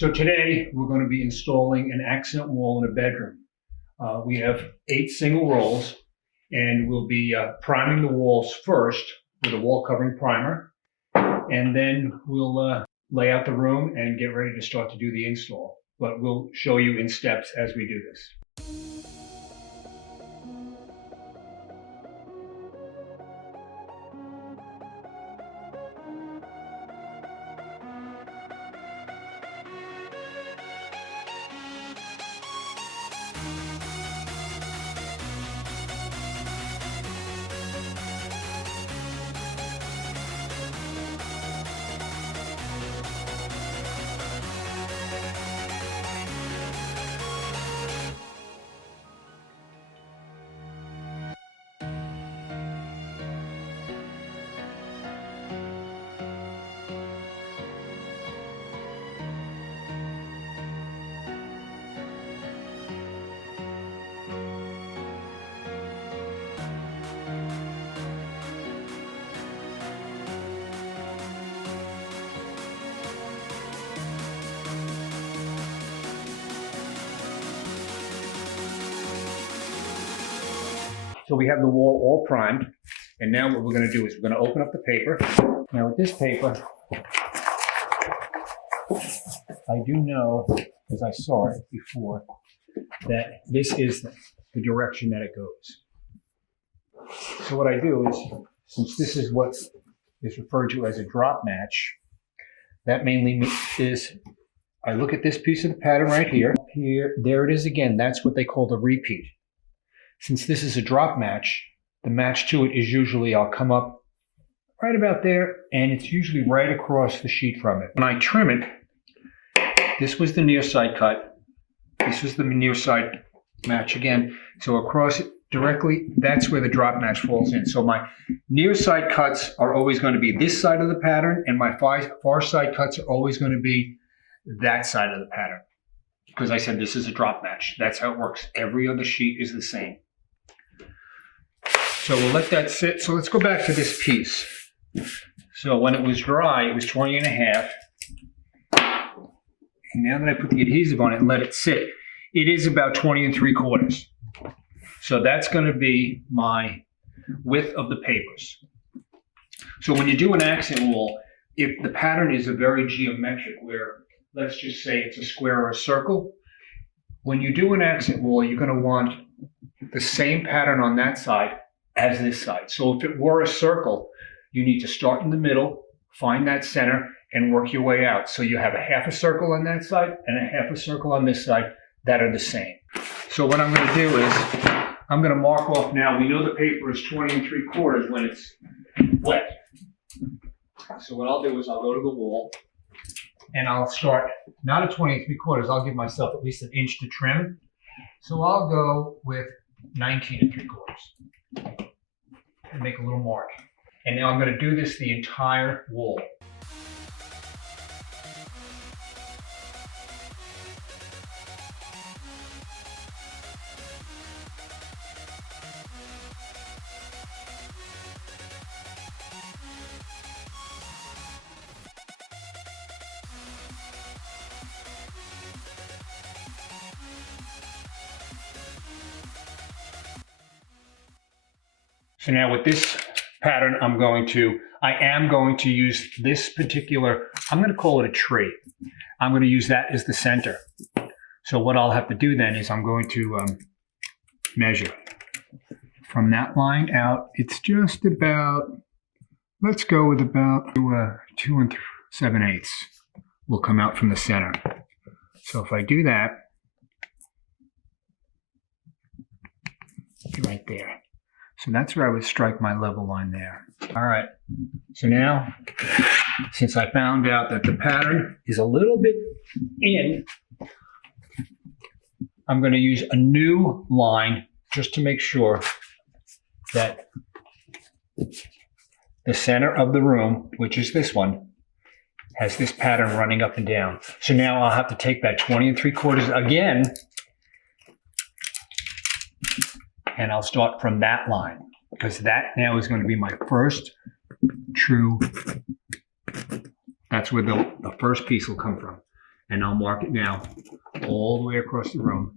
So today we're going to be installing an accent wall in a bedroom. We have 8 single rolls, and we'll be priming the walls first with a wall covering primer, and then we'll lay out the room and get ready to start to do the install. But we'll show you in steps as we do this. So we have the wall all primed, and now what we're going to do is we're going to open up the paper. Now with this paper, I do know, as I saw it before, that this is the direction that it goes. So what I do is, since this is what is referred to as a drop match, that mainly is, I look at this piece of the pattern right here, there it is again, that's what they call the repeat. Since this is a drop match, the match to it is usually, I'll come up right about there, and it's usually right across the sheet from it. When I trim it, this was the near side cut. This was the near side match again. So across it directly, that's where the drop match falls in. So my near side cuts are always going to be this side of the pattern, and my far side cuts are always going to be that side of the pattern. Because I said this is a drop match. That's how it works. Every other sheet is the same. So we'll let that sit. So let's go back to this piece. So when it was dry, it was 20.5. And now that I put the adhesive on it and let it sit, it is about 20 3/4. So that's going to be my width of the papers. So when you do an accent wall, if the pattern is a very geometric, where let's just say it's a square or a circle, when you do an accent wall, you're going to want the same pattern on that side as this side. So if it were a circle, you need to start in the middle, find that center, and work your way out. So you have a half a circle on that side and a half a circle on this side that are the same. So what I'm going to do is, I'm going to mark off now. We know the paper is 20 3/4 when it's wet. So what I'll do is I'll go to the wall, and I'll start not at 20 3/4. I'll give myself at least an inch to trim. So I'll go with 19 3/4 and make a little mark. And now I'm going to do this the entire wall. So now with this pattern, I am going to use this particular, I'm going to call it a tree. I'm going to use that as the center. So what I'll have to do then is I'm going to measure from that line out. It's just about, let's go with about 2 7/8 will come out from the center. So if I do that, right there. So that's where I would strike my level line there. All right, so now, since I found out that the pattern is a little bit in, I'm going to use a new line just to make sure that the center of the room, which is this one, has this pattern running up and down. So now I'll have to take that 20 3/4 again, and I'll start from that line, because that now is going to be my first true, that's where the first piece will come from. And I'll mark it now all the way across the room.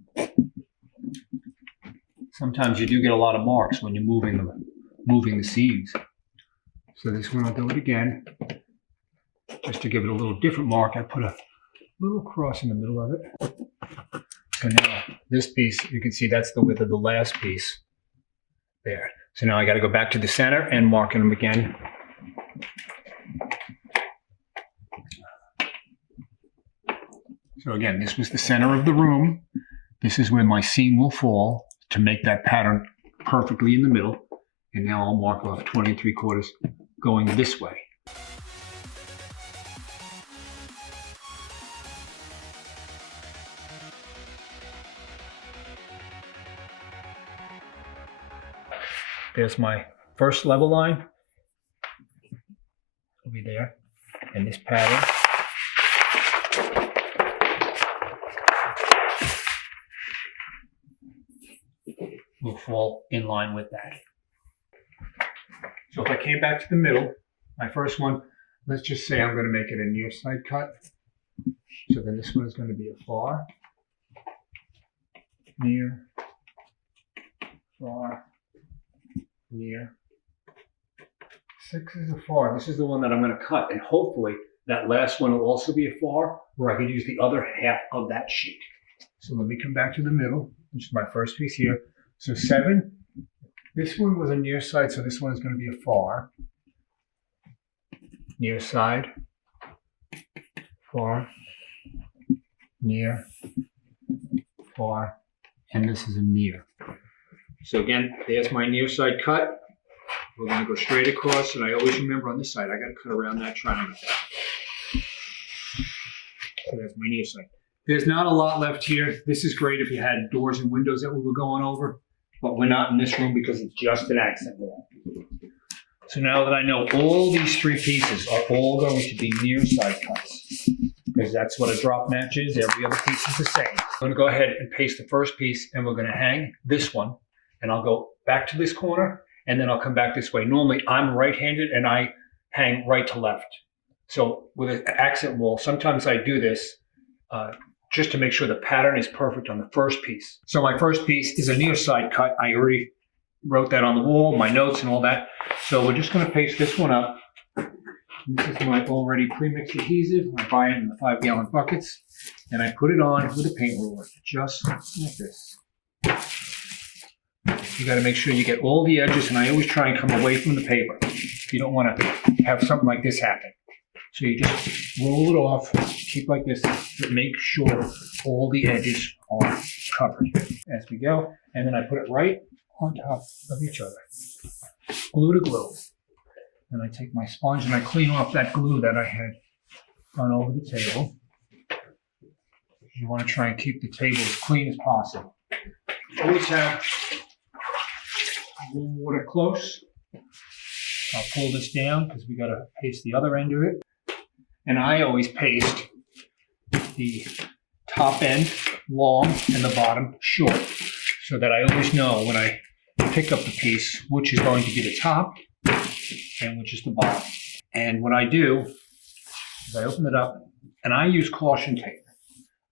Sometimes you do get a lot of marks when you're moving the seeds. So this one I'll do it again. Just to give it a little different mark, I put a little cross in the middle of it. So now this piece, you can see that's the width of the last piece there. So now I got to go back to the center and mark them again. So again, this was the center of the room. This is where my seam will fall to make that pattern perfectly in the middle. And now I'll mark off 20 3/4 going this way. There's my first level line. It'll be there. And this pattern. Will fall in line with that. So if I came back to the middle, my first one, let's just say I'm going to make it a near side cut. So then this one is going to be a far, near, far, near. 6 is a far. This is the one that I'm going to cut, and hopefully that last one will also be a far, where I could use the other half of that sheet. So let me come back to the middle, which is my first piece here. So 7, this one was a near side, so this one is going to be a far. Near side, far, near, far, and this is a near. So again, there's my near side cut. We're going to go straight across, and I always remember on this side, I got to cut around that triangle. So that's my near side. There's not a lot left here. This is great if you had doors and windows that we were going over, but we're not in this room because it's just an accent wall. So now that I know all these 3 pieces are all going to be near side cuts, because that's what a drop match is. Every other piece is the same. I'm going to go ahead and paste the first piece, and we're going to hang this one, and I'll go back to this corner, and then I'll come back this way. Normally, I'm right-handed, and I hang right to left. So with an accent wall, sometimes I do this just to make sure the pattern is perfect on the first piece. So my first piece is a near side cut. I already wrote that on the wall, my notes and all that. So we're just going to paste this one up. This is my already pre-mixed adhesive. I buy it in the 5-gallon buckets, and I put it on with a paint roller, just like this. You got to make sure you get all the edges, and I always try and come away from the paper. You don't want to have something like this happen. So you just roll it off, keep like this, but make sure all the edges are covered as we go. And then I put it right on top of each other, glue to glue. And I take my sponge and I clean off that glue that I had gone over the table. You want to try and keep the table as clean as possible. Always have a little water close. I'll pull this down because we got to paste the other end of it. And I always paste the top end long and the bottom short, so that I always know when I pick up the piece which is going to be the top and which is the bottom. And what I do is I open it up and I use caution tape.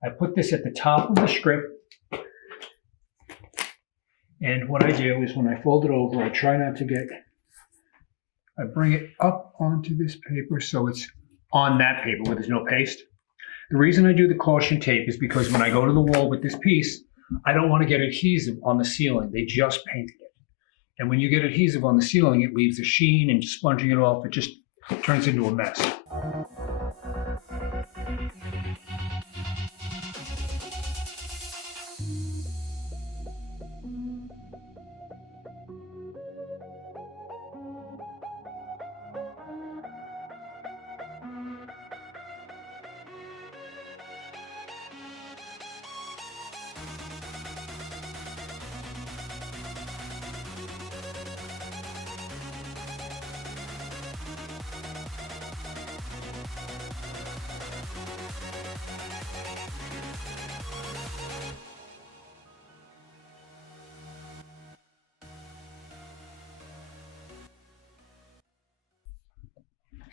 I put this at the top of the strip, and what I do is when I fold it over, I try not to I bring it up onto this paper so it's on that paper where there's no paste. The reason I do the caution tape is because when I go to the wall with this piece, I don't want to get adhesive on the ceiling. They just painted it. And when you get adhesive on the ceiling, it leaves a sheen, and just sponging it off, it just turns into a mess.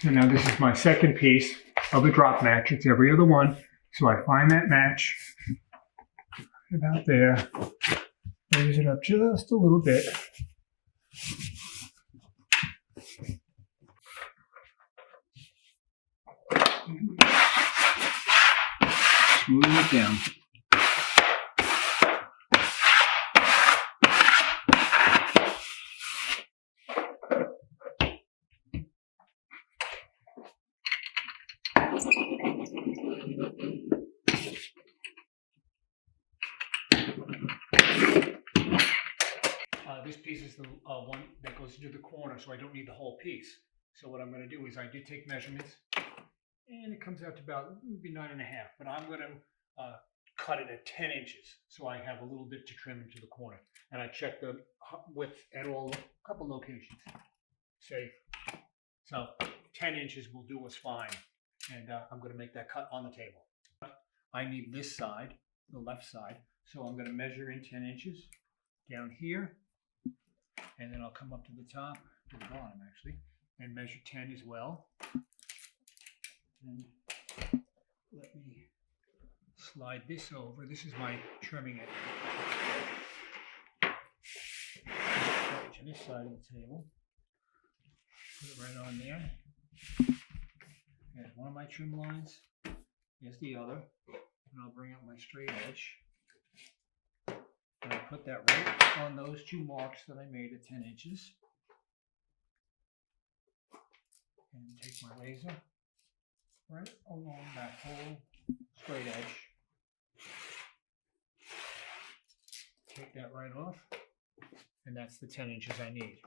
So now this is my second piece of the drop match. It's every other one. So I find that match about there, raise it up just a little bit. Smooth it down. This piece is the one that goes into the corner, so I don't need the whole piece. So what I'm going to do is I did take measurements, and it comes out to about maybe 9.5. But I'm going to cut it at 10 inches, so I have a little bit to trim into the corner. And I check the width at a couple locations. Safe. So 10 inches will do us fine, and I'm going to make that cut on the table. I need this side, the left side, so I'm going to measure in 10 inches down here. And then I'll come up to the top, to the bottom actually, and measure 10 as well. And let me slide this over. This is my trimming edge. To this side of the table. Put it right on there. There's one of my trim lines. Here's the other. And I'll bring up my straight edge. And I put that right on those two marks that I made at 10 inches. And take my razor right along that whole straight edge. Take that right off. And that's the 10 inches I need.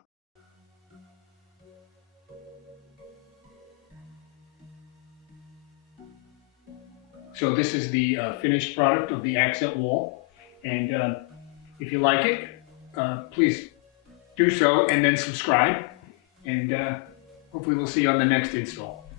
So this is the finished product of the accent wall. And if you like it, please do so and then subscribe. And hopefully we'll see you on the next install.